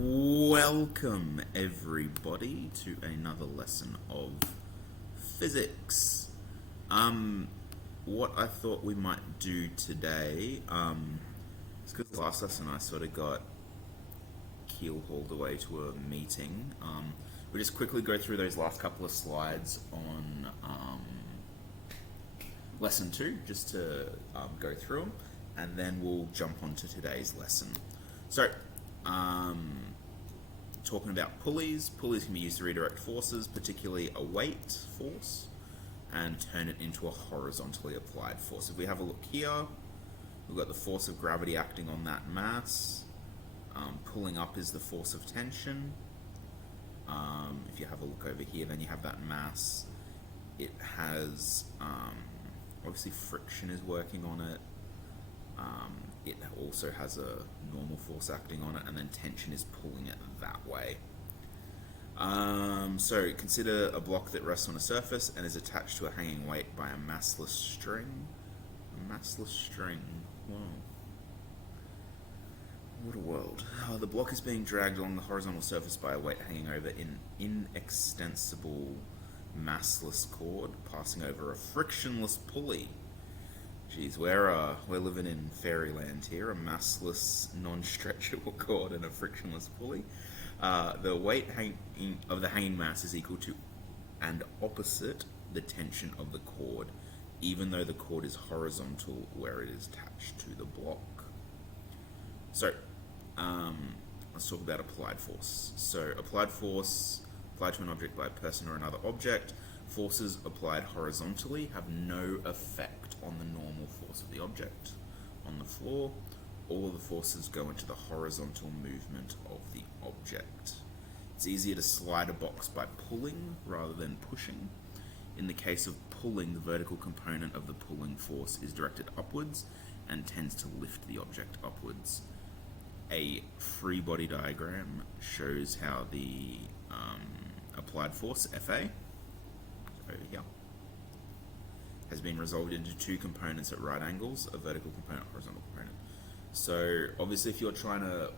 Welcome everybody to another lesson of physics. What I thought we might do today, is because last lesson I sort of got keel-hauled away to a meeting. We'll just quickly go through those last couple of slides on lesson 2, just to go through them, and then we'll jump on to today's lesson. So, talking about pulleys. Pulleys can be used to redirect forces, particularly a weight force, and turn it into a horizontally applied force. If we have a look here, we've got the force of gravity acting on that mass. Pulling up is the force of tension. If you have a look over here, then you have that mass. It has, obviously friction is working on it. It also has a normal force acting on it, and then tension is pulling it that way. So consider a block that rests on a surface and is attached to a hanging weight by a massless string. A massless string. Wow. What a world. The block is being dragged along the horizontal surface by a weight hanging over an inextensible massless cord passing over a frictionless pulley. Geez, we're living in fairyland here. A massless, non-stretchable cord and a frictionless pulley. The weight of the hanging mass is equal to and opposite the tension of the cord, even though the cord is horizontal where it is attached to the block. So, let's talk about applied force. So, applied force applied to an object by a person or another object. Forces applied horizontally have no effect on the normal force of the object. On the floor, all of the forces go into the horizontal movement of the object. It's easier to slide a box by pulling rather than pushing. In the case of pulling, the vertical component of the pulling force is directed upwards and tends to lift the object upwards. A free body diagram shows how the applied force, FA, over here, has been resolved into two components at right angles, a vertical component, horizontal component. So obviously if you're trying to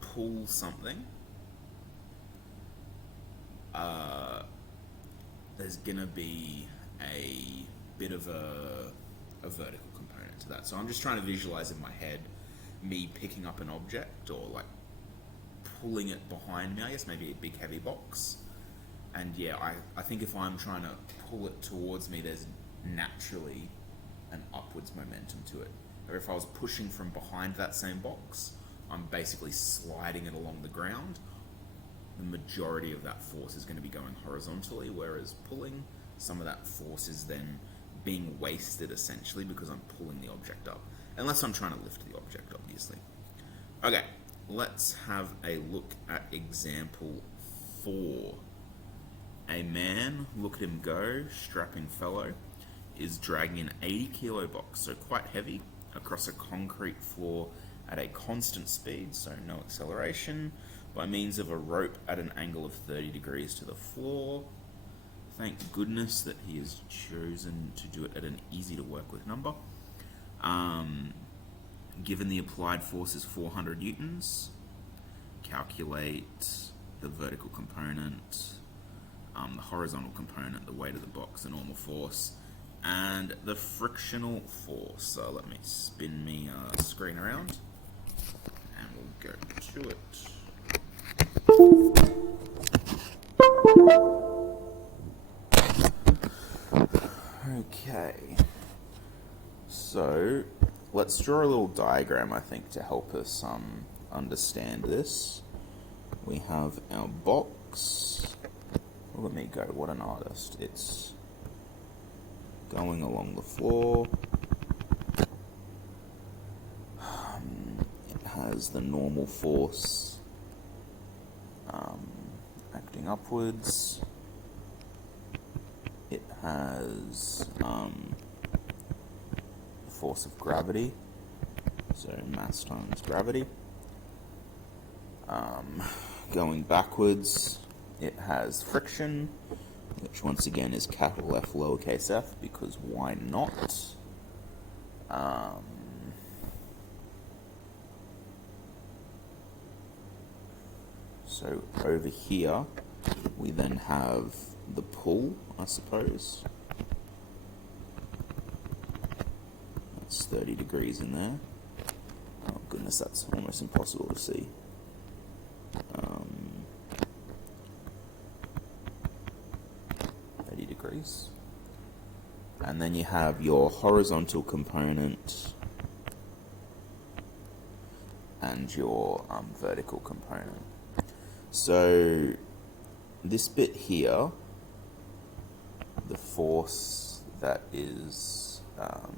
pull something, there's gonna be a bit of a vertical component to that. So I'm just trying to visualize in my head me picking up an object or like pulling it behind me, I guess maybe a big heavy box. And yeah, I think if I'm trying to pull it towards me, there's naturally an upwards momentum to it. Or if I was pushing from behind that same box, I'm basically sliding it along the ground. The majority of that force is going to be going horizontally, whereas pulling, some of that force is then being wasted essentially because I'm pulling the object up. Unless I'm trying to lift the object, obviously. Okay, let's have a look at example 4. A man, look at him go, strapping fellow, is dragging an 80 kilo box, so quite heavy, across a concrete floor at a constant speed, so no acceleration, by means of a rope at an angle of 30 degrees to the floor. Thank goodness that he has chosen to do it at an easy to work with number. Given the applied force is 400 newtons, calculate the vertical component, the horizontal component, the weight of the box, the normal force, and the frictional force. So let me spin me screen around, and we'll go to it. Okay, so let's draw a little diagram, I think, to help us understand this. We have our box. Let me go, what an artist. It's going along the floor. It has the normal force acting upwards. It has force of gravity, so mass times gravity. Going backwards, it has friction, which once again is capital F lowercase f, because why not? So over here, we then have the pull, I suppose. That's 30 degrees in there. Oh goodness, that's almost impossible to see. 30 degrees. And then you have your horizontal component and your vertical component. So this bit here, the force that is, I'm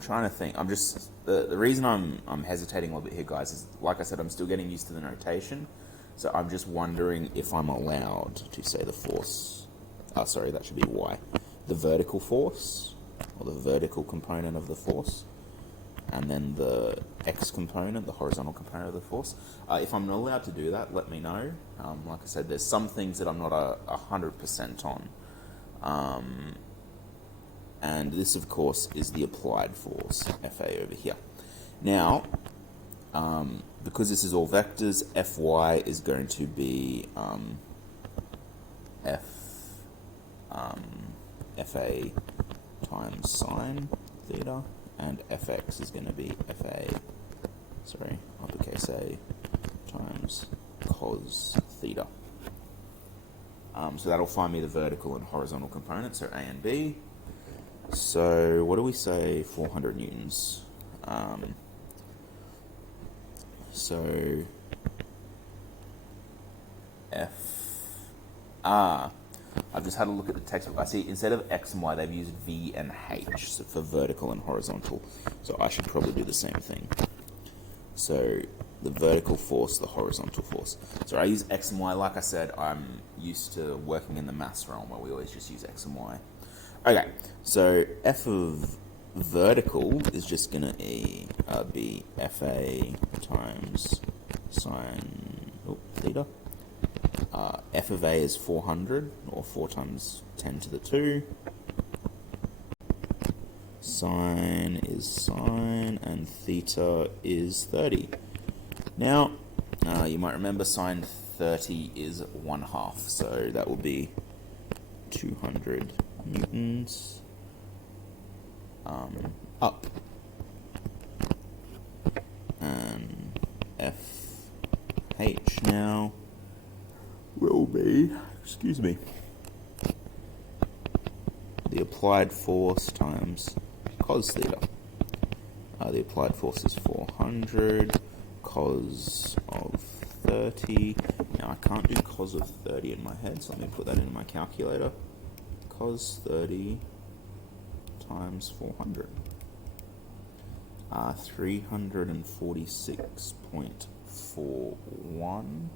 trying to think. I'm just the reason I'm hesitating a little bit here, guys, is like I said, I'm still getting used to the notation. So I'm just wondering if I'm allowed to say the force. Sorry, that should be Y. The vertical force, or the vertical component of the force, and then the X component, the horizontal component of the force. If I'm not allowed to do that, let me know. Like I said, there's some things that I'm not 100% on. And this, of course, is the applied force, FA over here. Now, because this is all vectors, Fy is going to be Fa times sine theta, and Fx is going to be uppercase A times cos theta. So that'll find me the vertical and horizontal components, so A and B. So what do we say, 400 newtons? So I've just had a look at the textbook. I see instead of X and Y, they've used V and H for vertical and horizontal. So I should probably do the same thing. So the vertical force, the horizontal force. So I use X and Y. Like I said, I'm used to working in the maths realm where we always just use X and Y. Okay, so F of vertical is just going to be Fa times sine theta. F of A is 400, or 4 times 10 to the 2. Sine is sine, and theta is 30. Now, you might remember sine 30 is 1/2, so that will be 200 newtons up. And FH now will be, the applied force times cos theta. The applied force is 400, cos of 30. Now I can't do cos of 30 in my head, so let me put that in my calculator. Cos 30 times 400. 346.41.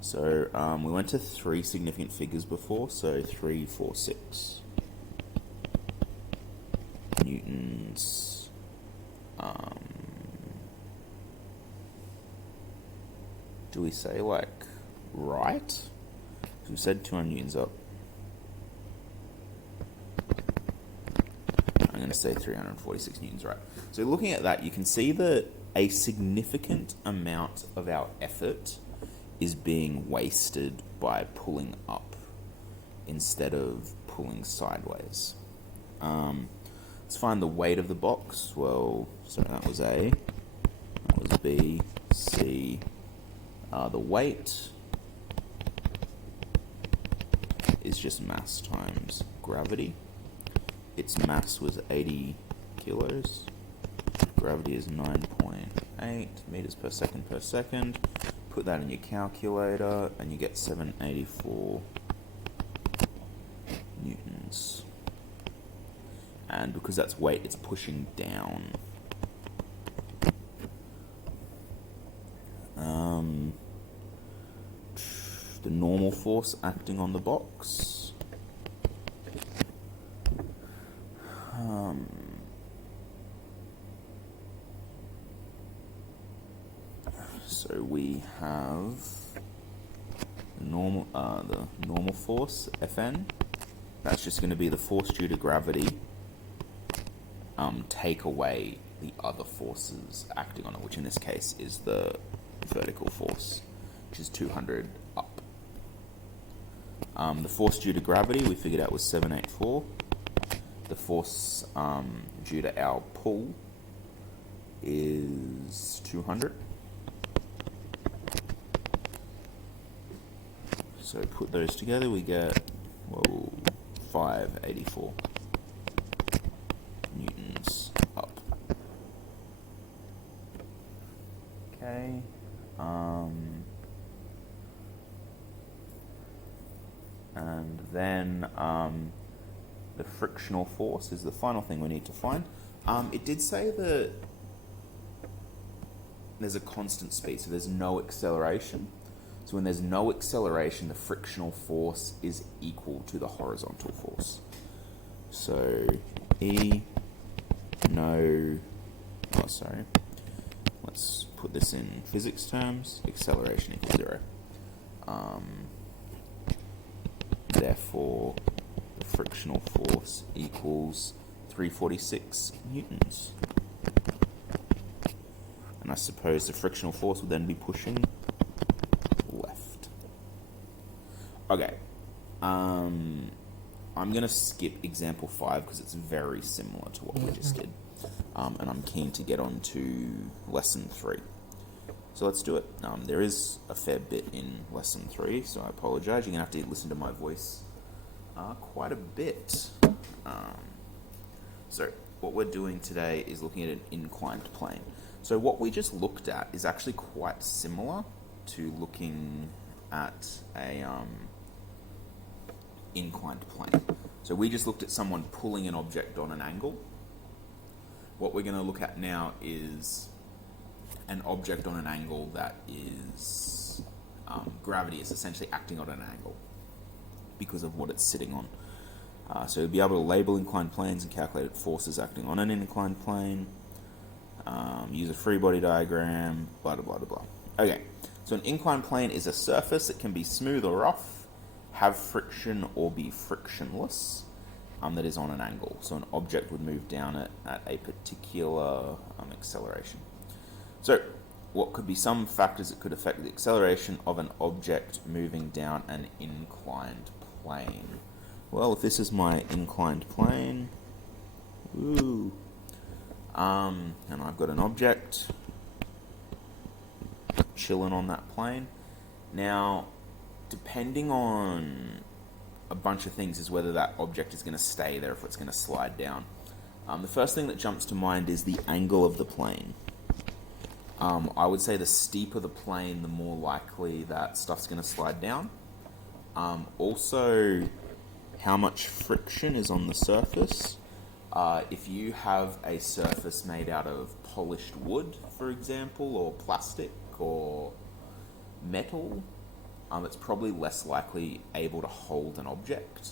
So we went to 3 significant figures before, so 346 newtons. Do we say like right? We said 200 newtons up. I'm going to say 346 newtons, right? So looking at that, you can see that a significant amount of our effort is being wasted by pulling up instead of pulling sideways. Let's find the weight of the box. Well, so that was A, that was B, C. The weight is just mass times gravity. Its mass was 80 kilos. Gravity is 9.8 meters per second. Put that in your calculator and you get 784 newtons. And because that's weight, it's pushing down. The normal force acting on the box. So we have the normal force, Fn. That's just going to be the force due to gravity take away the other forces acting on it, which in this case is the vertical force, which is 200 up. The force due to gravity we figured out was 784. The force due to our pull is 200. So put those together, we get 584 newtons up. Okay. And then the frictional force is the final thing we need to find. It did say that there's a constant speed, so there's no acceleration. So when there's no acceleration, the frictional force is equal to the horizontal force. So let's put this in physics terms, acceleration equals 0. Therefore, the frictional force equals 346 newtons. And I suppose the frictional force would then be pushing left. Okay. I'm going to skip example 5 because it's very similar to what we just did. And I'm keen to get on to lesson 3. So let's do it. There is a fair bit in lesson 3, so I apologize. You're going to have to listen to my voice quite a bit. So what we're doing today is looking at an inclined plane. So what we just looked at is actually quite similar to looking at a inclined plane. So we just looked at someone pulling an object on an angle. What we're going to look at now is an object on an angle that is gravity is essentially acting on an angle because of what it's sitting on. So you'll be able to label inclined planes and calculate forces acting on an inclined plane, use a free body diagram, blah, blah, blah, blah. Okay, so an inclined plane is a surface that can be smooth or rough, have friction or be frictionless, that is on an angle. So an object would move down it at a particular acceleration. So what could be some factors that could affect the acceleration of an object moving down an inclined plane? Well, if this is my inclined plane, and I've got an object chilling on that plane. Now, depending on a bunch of things is whether that object is going to stay there, if it's going to slide down. The first thing that jumps to mind is the angle of the plane. I would say the steeper the plane, the more likely that stuff's going to slide down. Also, how much friction is on the surface. If you have a surface made out of polished wood, for example, or plastic or metal, it's probably less likely able to hold an object.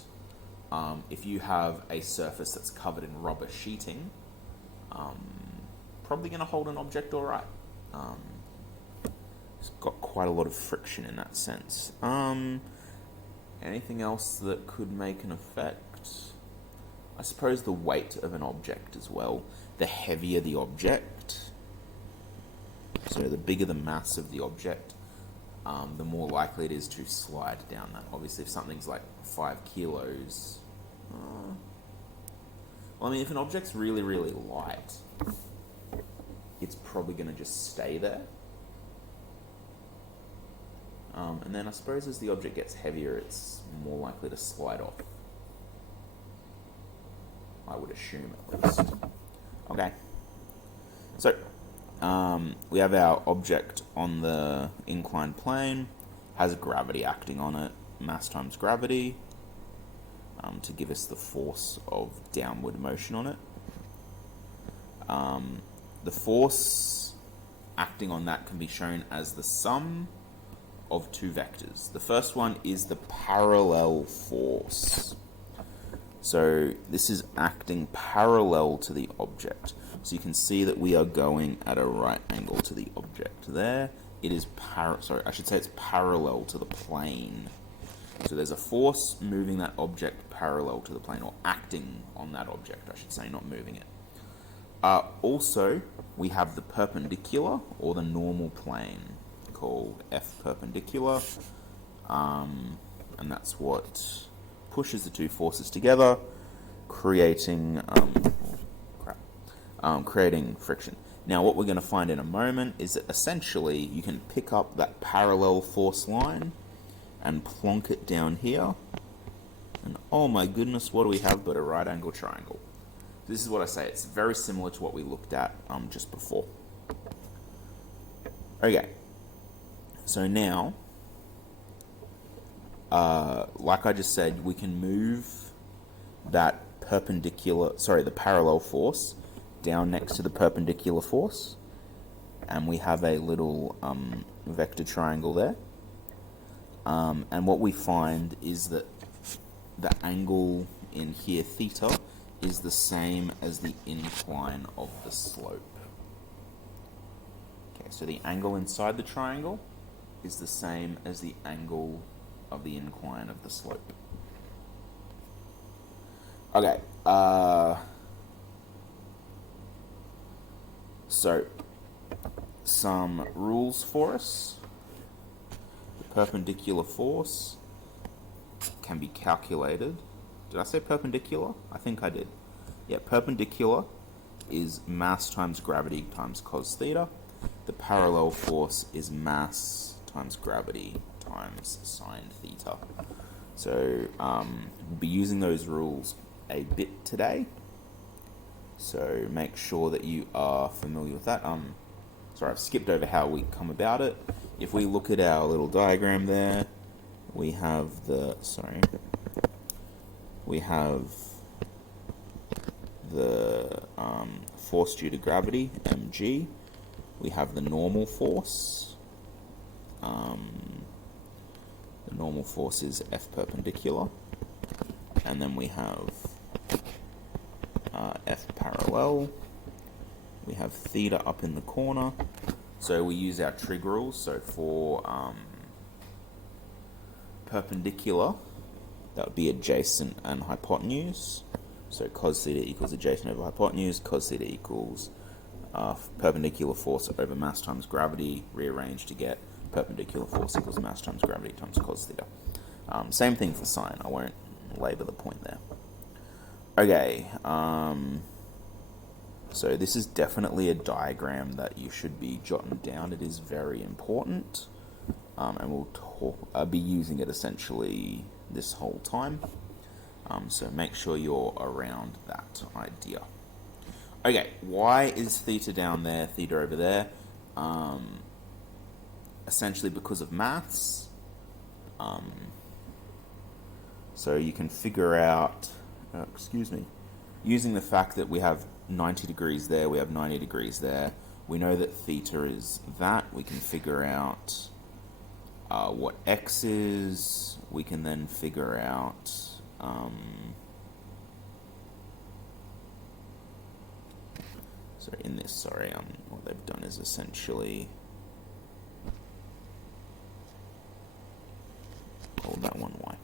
If you have a surface that's covered in rubber sheeting, probably going to hold an object all right. It's got quite a lot of friction in that sense. Anything else that could make an effect? I suppose the weight of an object as well. The heavier the object, so the bigger the mass of the object, the more likely it is to slide down that. Obviously, if something's like 5 kilos, well, I mean, if an object's really, really light, it's probably going to just stay there. And then I suppose as the object gets heavier, it's more likely to slide off. I would assume, at least. Okay. So, we have our object on the inclined plane, has gravity acting on it, mass times gravity, to give us the force of downward motion on it. The force acting on that can be shown as the sum of two vectors. The first one is the parallel force. So this is acting parallel to the object. So you can see that we are going at a right angle to the object there. It is it's parallel to the plane. So there's a force moving that object parallel to the plane, or acting on that object, I should say, not moving it. Also, we have the perpendicular or the normal plane called F perpendicular, and that's what pushes the two forces together, creating creating friction. Now, what we're going to find in a moment is that essentially you can pick up that parallel force line and plonk it down here, and oh my goodness, what do we have but a right angle triangle? This is what I say, it's very similar to what we looked at just before. Okay, so now, like I just said, we can move that the parallel force down next to the perpendicular force, and we have a little vector triangle there. And what we find is that the angle in here, theta, is the same as the incline of the slope. Okay, so the angle inside the triangle is the same as the angle of the incline of the slope. Okay, so some rules for us. The perpendicular force can be calculated. Did I say perpendicular? I think I did. Yeah, perpendicular is mass times gravity times cos theta. The parallel force is mass times gravity times sine theta. So we'll be using those rules a bit today. So make sure that you are familiar with that. Sorry, I've skipped over how we come about it. If we look at our little diagram there, we have the force due to gravity, mg. We have the normal force. The normal force is F perpendicular. And then we have F parallel. We have theta up in the corner. So we use our trig rules. So for perpendicular, that would be adjacent and hypotenuse. So cos theta equals adjacent over hypotenuse. Cos theta equals perpendicular force over mass times gravity, rearranged to get perpendicular force equals mass times gravity times cos theta. Same thing for sine. I won't labor the point there. Okay, so this is definitely a diagram that you should be jotting down. It is very important, and we'll be using it essentially this whole time. So make sure you're around that idea. Okay, why is theta down there, theta over there? Essentially because of maths. So you can figure out, using the fact that we have 90 degrees there, we have 90 degrees there, we know that theta is that. We can figure out what x is. We can then figure out what they've done is essentially hold that one y.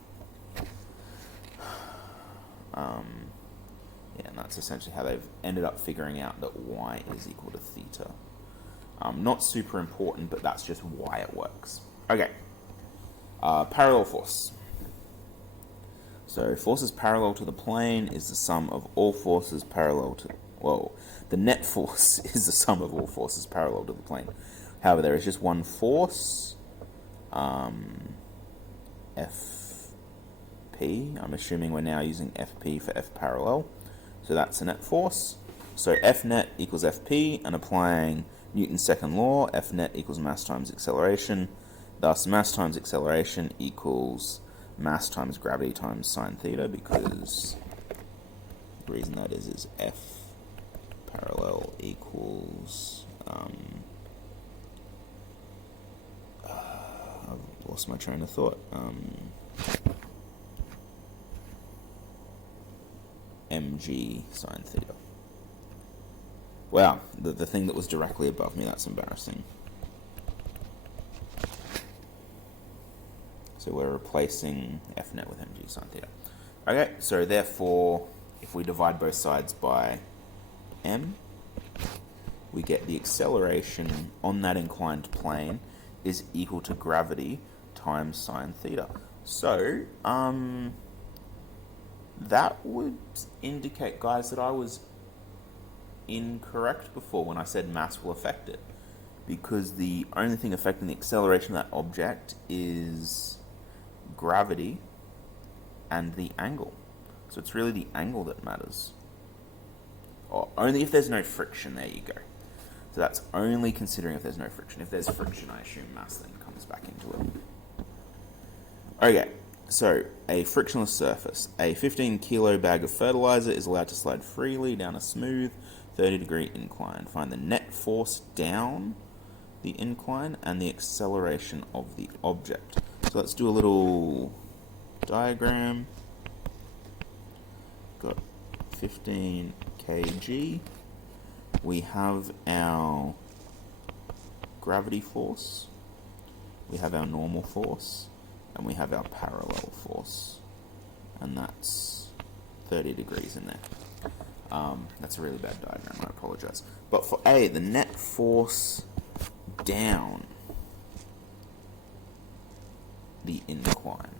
Yeah, and that's essentially how they've ended up figuring out that y is equal to theta. Not super important, but that's just why it works. Okay, parallel force. So forces parallel to the plane is the sum of all forces parallel to... the net force is the sum of all forces parallel to the plane. However, there is just one force, FP. I'm assuming we're now using FP for F parallel. So that's a net force. So F net equals FP, and applying Newton's second law, F net equals mass times acceleration. Thus, mass times acceleration equals mass times gravity times sine theta, because the reason that is F parallel equals... I've lost my train of thought. mg sine theta. Wow, the thing that was directly above me, that's embarrassing. So we're replacing F net with mg sine theta. Okay, so therefore, if we divide both sides by m, we get the acceleration on that inclined plane is equal to gravity times sine theta. So, that would indicate, guys, that I was incorrect before when I said mass will affect it. Because the only thing affecting the acceleration of that object is gravity and the angle. So it's really the angle that matters. Or only if there's no friction, there you go. So that's only considering if there's no friction. If there's friction, I assume mass then comes back into it. Okay, so a frictionless surface. A 15 kilo bag of fertilizer is allowed to slide freely down a smooth 30-degree incline. Find the net force down the incline and the acceleration of the object. So let's do a little diagram. Got 15 kg. We have our gravity force, we have our normal force, and we have our parallel force. And that's 30 degrees in there. That's a really bad diagram, I apologize. But for A, the net force down the incline.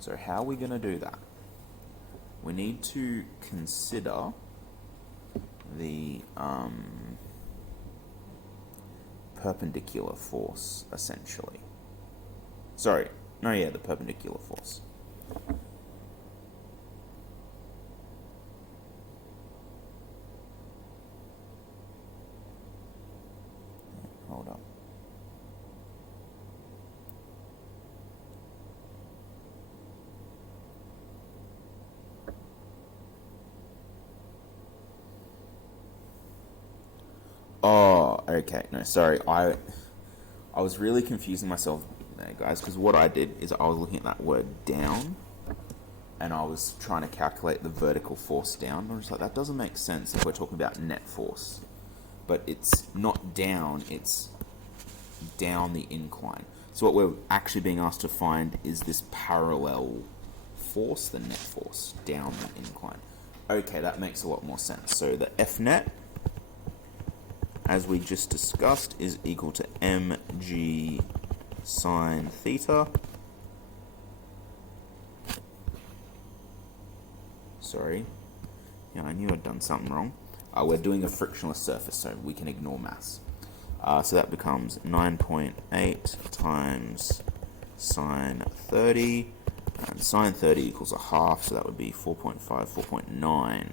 So how are we going to do that? We need to consider the perpendicular force, essentially. The perpendicular force. Hold up. Oh, okay. No, sorry. I was really confusing myself there, guys, because what I did is I was looking at that word down, and I was trying to calculate the vertical force down. I was like, that doesn't make sense if we're talking about net force. But it's not down, it's down the incline. So what we're actually being asked to find is this parallel force, the net force, down the incline. Okay, that makes a lot more sense. So the F net, as we just discussed, is equal to mg sine theta. Sorry. Yeah, I knew I'd done something wrong. We're doing a frictionless surface, so we can ignore mass. So that becomes 9.8 times sine 30. And sine 30 equals a half, so that would be 4.5, 4.9.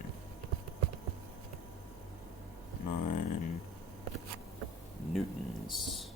9 newtons.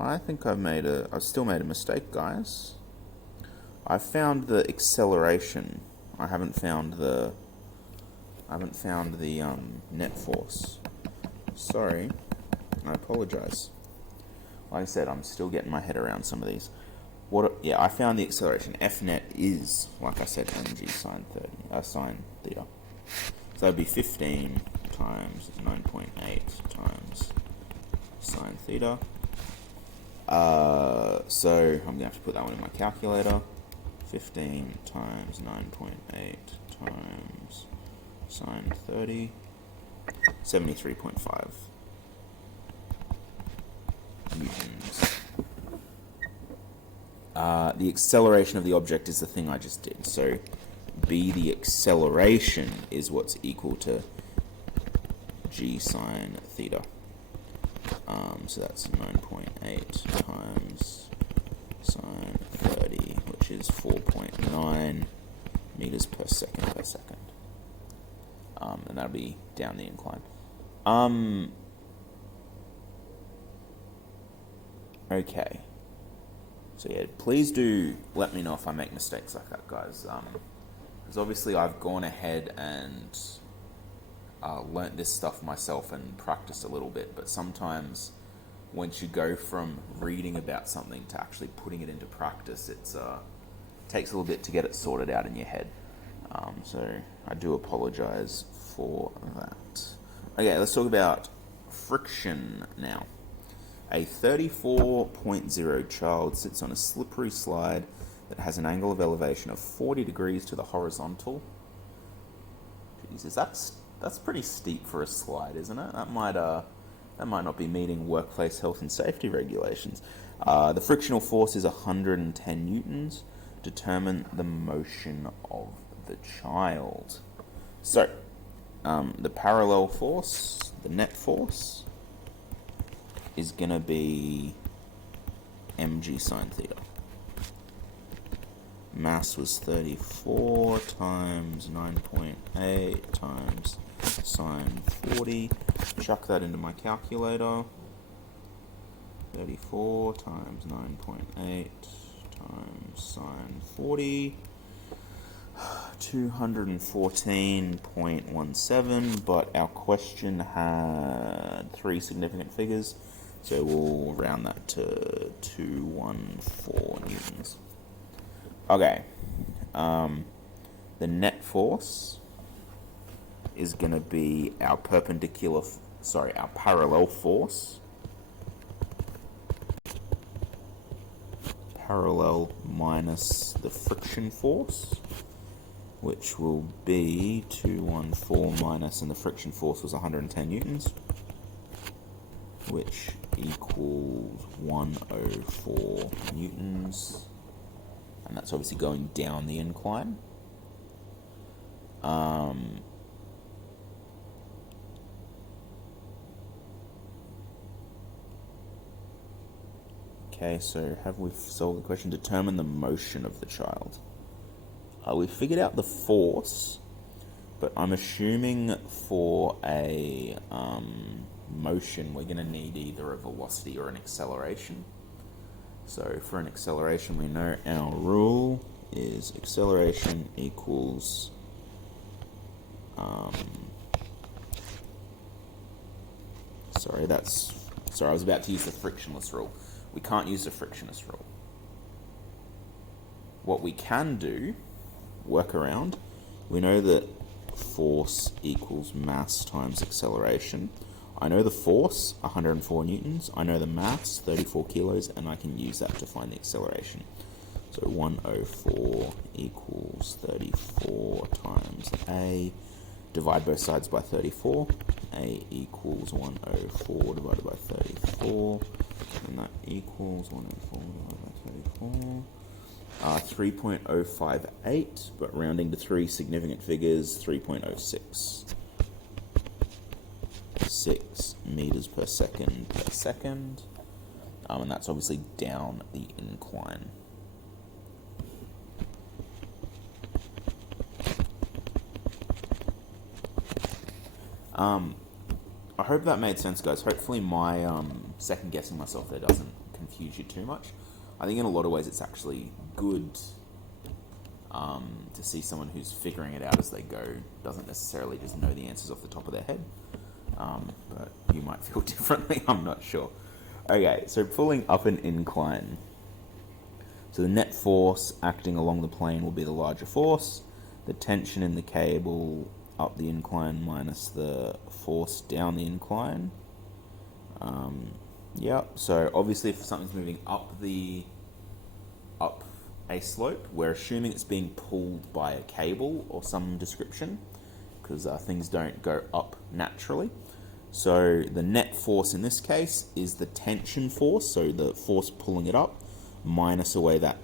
I think I've still made a mistake, guys. I found the acceleration. I haven't found the net force. Sorry, I apologize. Like I said, I'm still getting my head around some of these. I found the acceleration. F net is, like I said, mg sine theta. So that'd be 15 times 9.8 times sine theta. So I'm going to have to put that one in my calculator. 15 times 9.8 times sine 30. 73.5 newtons. The acceleration of the object is the thing I just did. So B, the acceleration, is what's equal to g sine theta. So that's 9.8 times sine 30, which is 4.9 meters per second and that'll be down the incline. Okay. So yeah, please do let me know if I make mistakes like that, guys. Because obviously I've gone ahead and learnt this stuff myself and practiced a little bit, but sometimes once you go from reading about something to actually putting it into practice, it takes a little bit to get it sorted out in your head. So I do apologize for that. Okay, let's talk about friction now. A 34.0 child sits on a slippery slide that has an angle of elevation of 40 degrees to the horizontal. Jesus, that's pretty steep for a slide, isn't it? That might not be meeting workplace health and safety regulations. The frictional force is 110 newtons. Determine the motion of the child. So, the parallel force, the net force, is going to be mg sine theta. Mass was 34 times 9.8 times sine 40. Chuck that into my calculator. 34 times 9.8 times sine 40. 214.17, but our question had 3 significant figures, so we'll round that to 214 newtons. Okay, the net force is going to be our parallel force. Parallel minus the friction force, which will be 214 minus, and the friction force was 110 newtons, which equals 104 newtons. And that's obviously going down the incline. Okay, so have we solved the question? Determine the motion of the child. We figured out the force, but I'm assuming for a motion we're going to need either a velocity or an acceleration. So for an acceleration, we know our rule is acceleration equals I was about to use the frictionless rule. We can't use the frictionless rule. What we can do, work around, we know that force equals mass times acceleration. I know the force, 104 newtons. I know the mass, 34 kilos, and I can use that to find the acceleration. So 104 equals 34 times A. Divide both sides by 34. A equals 104 divided by 34. And that equals 104 divided by 34. 3.058, but rounding to 3 significant figures, 3.06. 6 meters per second, and that's obviously down the incline. I hope that made sense, guys. Hopefully my second guessing myself there doesn't confuse you too much. I think in a lot of ways it's actually good to see someone who's figuring it out as they go, doesn't necessarily just know the answers off the top of their head. But you might feel differently, I'm not sure. Okay, so pulling up an incline. So the net force acting along the plane will be the larger force. The tension in the cable up the incline minus the force down the incline. So obviously if something's moving up a slope, we're assuming it's being pulled by a cable or some description, because things don't go up naturally. So the net force in this case is the tension force, so the force pulling it up, minus away that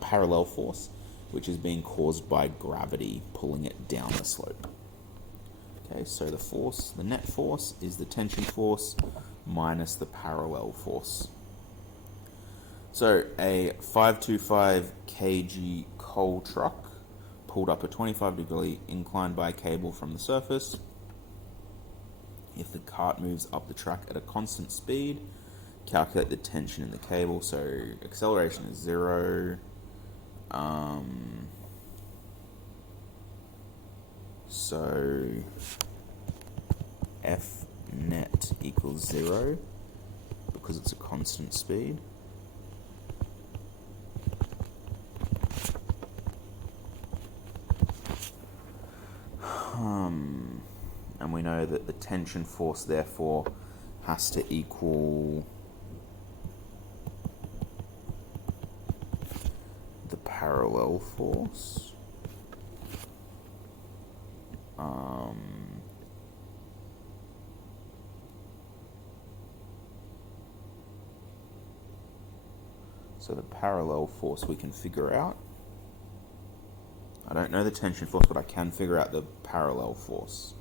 parallel force, which is being caused by gravity pulling it down the slope. Okay, so the net force is the tension force minus the parallel force. So a 525 kg coal truck pulled up a 25-degree incline by a cable from the surface. If the cart moves up the track at a constant speed, calculate the tension in the cable. So acceleration is 0. So F net equals 0 because it's a constant speed. And we know that the tension force therefore has to equal the parallel force. So the parallel force we can figure out. I don't know the tension force, but I can figure out the parallel force.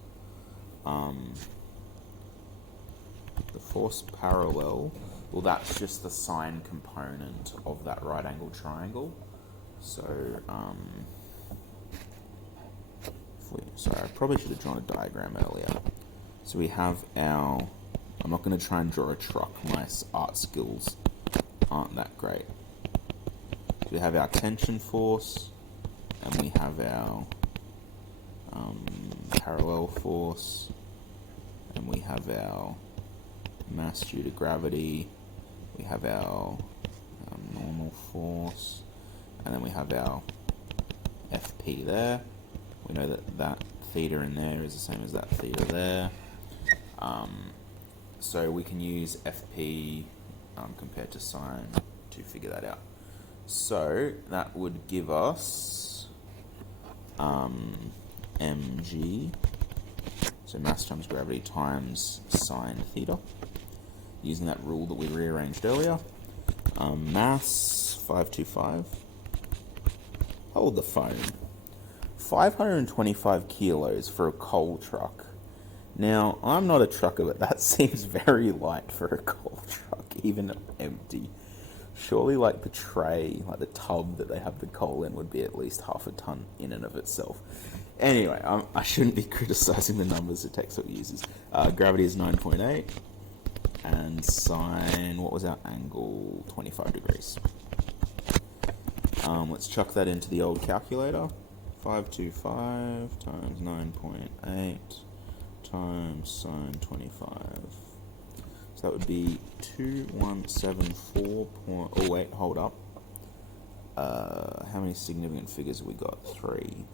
The force parallel, well, that's just the sine component of that right angle triangle. So, sorry, I probably should have drawn a diagram earlier. So we have our, I'm not going to try and draw a truck, my art skills aren't that great. So we have our tension force, and we have our parallel force, and we have our mass due to gravity, we have our normal force, and then we have our FP there. We know that that theta in there is the same as that theta there. So we can use FP compared to sine to figure that out. So that would give us mg, so mass times gravity times sine theta, using that rule that we rearranged earlier. Mass 525. Hold the phone. 525 kilos for a coal truck. Now, I'm not a trucker, but that seems very light for a coal truck, even empty. Surely, like the tray, like the tub that they have the coal in, would be at least half a ton in and of itself. Anyway, I shouldn't be criticizing the numbers the textbook uses. Gravity is 9.8, and sine, what was our angle? 25 degrees. Let's chuck that into the old calculator. 525 times 9.8 times sine 25. So that would be 2174. Oh wait, hold up. How many significant figures have we got? 3.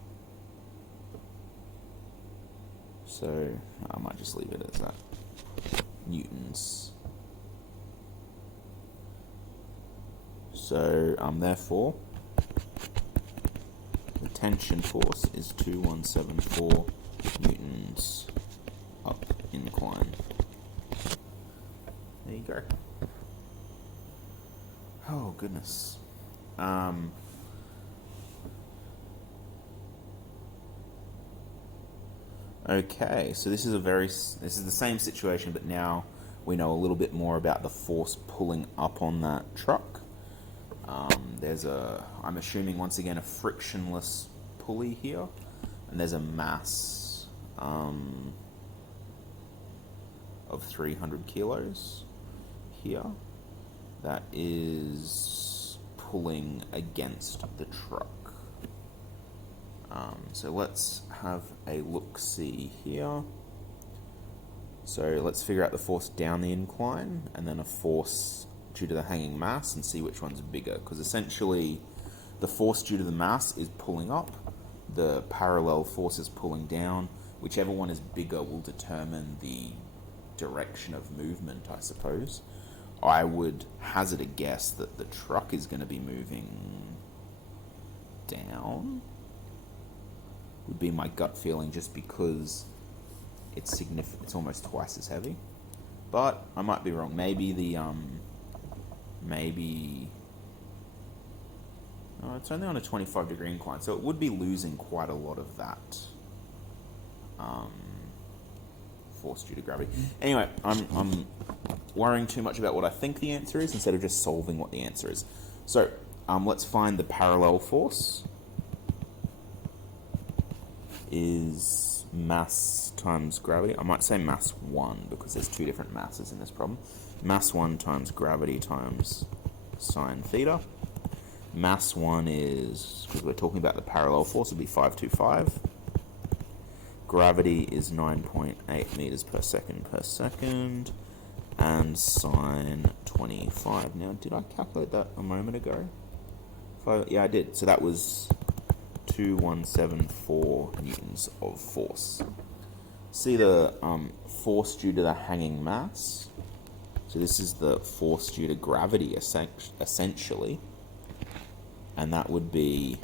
So I might just leave it as that. Newtons. So therefore, the tension force is 2174 newtons up incline. There you go. Oh goodness. Okay, so this is the same situation, but now we know a little bit more about the force pulling up on that truck. I'm assuming once again a frictionless pulley here, and there's a mass of 300 kilos here that is pulling against the truck. So let's have a look-see here. So let's figure out the force down the incline and then a force due to the hanging mass and see which one's bigger, because essentially the force due to the mass is pulling up, the parallel force is pulling down. Whichever one is bigger will determine the direction of movement, I suppose. I would hazard a guess that the truck is going to be moving down, would be my gut feeling, just because it's significant. It's almost twice as heavy, but I might be wrong. Maybe the no, it's only on a 25 degree incline, so it would be losing quite a lot of that force due to gravity. Anyway, I'm worrying too much about what I think the answer is instead of just solving what the answer is. So let's find the parallel force. Is mass times gravity. I might say mass 1 because there's 2 different masses in this problem. Mass 1 times gravity times sine theta. Mass 1 is, because we're talking about the parallel force, it'd be 525. gravity is 9.8 meters per second, and sine 25. Now, did I calculate that a moment ago? Yeah, I did. So that was 2174 newtons of force. See the force due to the hanging mass? So this is the force due to gravity, essentially. And that would be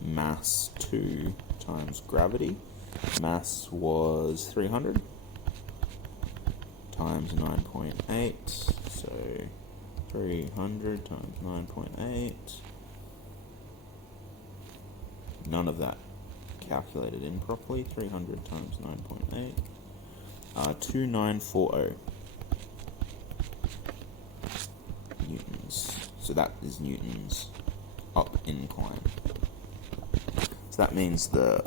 mass 2 times gravity. Mass was 300 times 9.8. So 300 times 9.8. None of that calculated in properly. 300 times 9.8. 2940 newtons. So that is newtons up incline. So that means the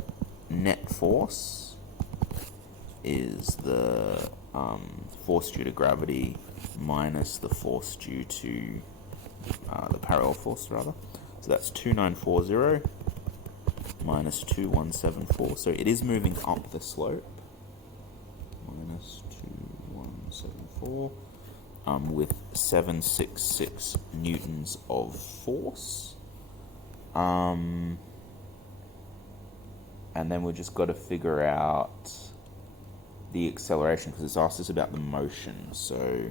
net force is the force due to gravity minus the force due to the parallel force, rather. So that's 2940 minus 2174. So it is moving up the slope. Minus 2174 with 766 newtons of force. And then we've just got to figure out the acceleration, because it's asked us about the motion. So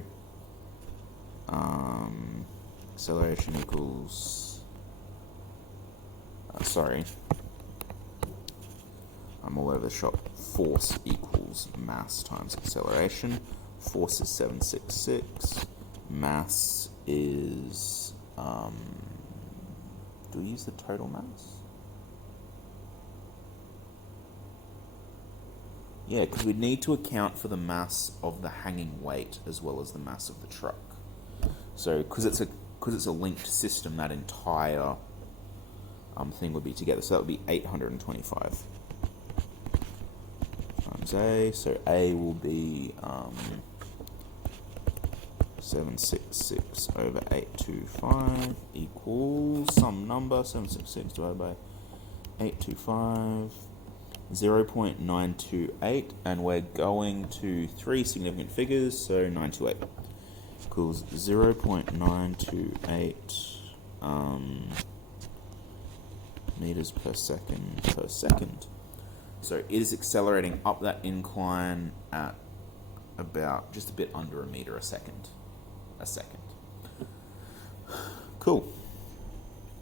acceleration equals I'm all over the shop. Force equals mass times acceleration. Force is 766. Mass is do we use the total mass? Yeah, because we need to account for the mass of the hanging weight as well as the mass of the truck. So, because it's a linked system, that entire thing would be together. So that would be 825 times A. So A will be 766 over 825 equals some number. 766 divided by 825. 0.928, and we're going to three significant figures, so 928 equals 0.928 meters per second. So it is accelerating up that incline at about just a bit under a meter a second. Cool.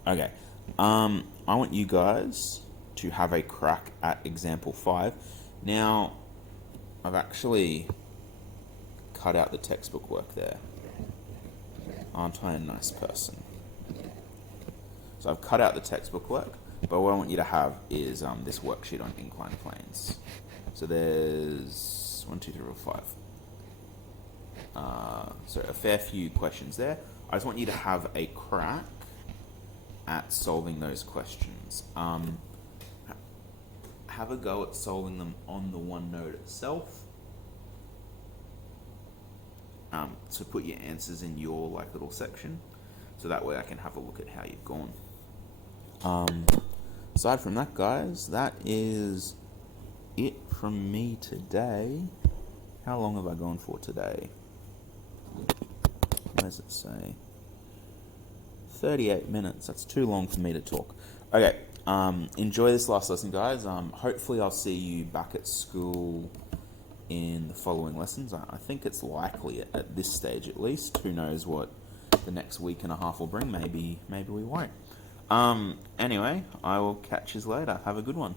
Okay. I want you guys to have a crack at example 5. Now, I've actually cut out the textbook work there. Aren't I a nice person? So I've cut out the textbook work, but what I want you to have is this worksheet on inclined planes. So there's 1, 2, 3, 4, 5. So a fair few questions there. I just want you to have a crack at solving those questions. Have a go at solving them on the OneNote itself. So put your answers in your little section, so that way I can have a look at how you've gone. Aside from that, guys, that is it from me today. How long have I gone for today? What does it say? 38 minutes. That's too long for me to talk. Okay. Enjoy this last lesson, guys. Hopefully I'll see you back at school in the following lessons. I think it's likely at this stage at least. Who knows what the next week and a half will bring. Maybe we won't. Anyway, I will catch you later. Have a good one.